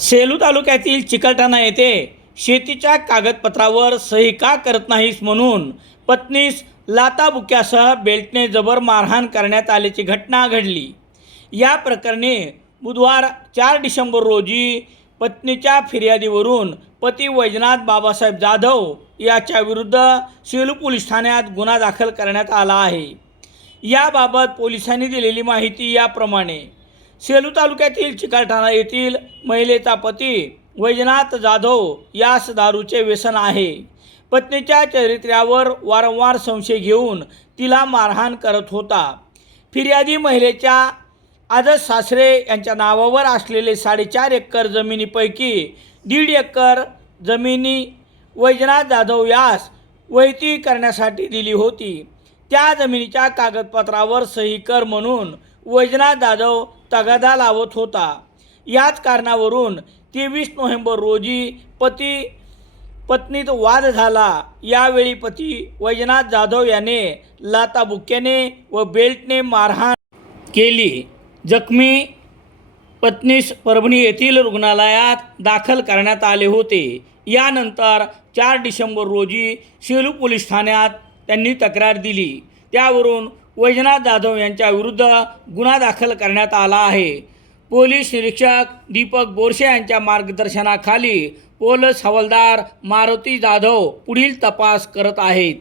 सेलू तालुक्यातील चिकलठाणा येथे शेतीच्या कागदपत्रावर सही का करत नाहीस म्हणून पत्नीस लाताबुक्यासह बेल्टने जबर मारहाण करण्यात आल्याची घटना घडली. या प्रकरणी बुधवार चार डिसेंबर रोजी पत्नीच्या फिर्यादीवरून पती वैजनाथ बाबासाहेब जाधव याच्या विरुद्ध सेलू पोलीस ठाण्यात गुन्हा दाखल करण्यात आला आहे. याबाबत पोलिसांनी दिलेली माहिती याप्रमाणे. सेलू तालुक्यातील चिकलठाणा येथील महिलेचा पती वैजनाथ जाधव यास दारूचे व्यसन आहे. पत्नीच्या चरित्र्यावर वारंवार संशय घेऊन तिला मारहाण करत होता. फिर्यादी महिलेच्या आदर्श सासरे यांच्या नावावर असलेले साडेचार एकर जमिनीपैकी दीड एकर जमिनी वैजनाथ जाधव यास वैती करण्यासाठी दिली होती. त्या जमिनीच्या कागदपत्रावर सही कर म्हणून वैजनाथ जाधव तगादा लावत होता. याच कारणावरून तेवीस नोव्हेंबर रोजी पती पत्नीत वाद झाला. यावेळी पती वैजनाथ जाधव याने लाताबुक्याने व बेल्टने मारहाण केली. जखमी पत्नीस परभणी येथील रुग्णालयात दाखल करण्यात आले होते. यानंतर चार डिसेंबर रोजी सेलू पोलीस ठाण्यात त्यांनी तक्रार दिली. त्यावरून वैजनाथ जाधव यांच्याविरुद्ध गुन्हा दाखल करण्यात आला आहे. पोलीस निरीक्षक दीपक बोरसे यांच्या मार्गदर्शनाखाली पोलीस हवालदार मारुती जाधव पुढील तपास करत आहेत.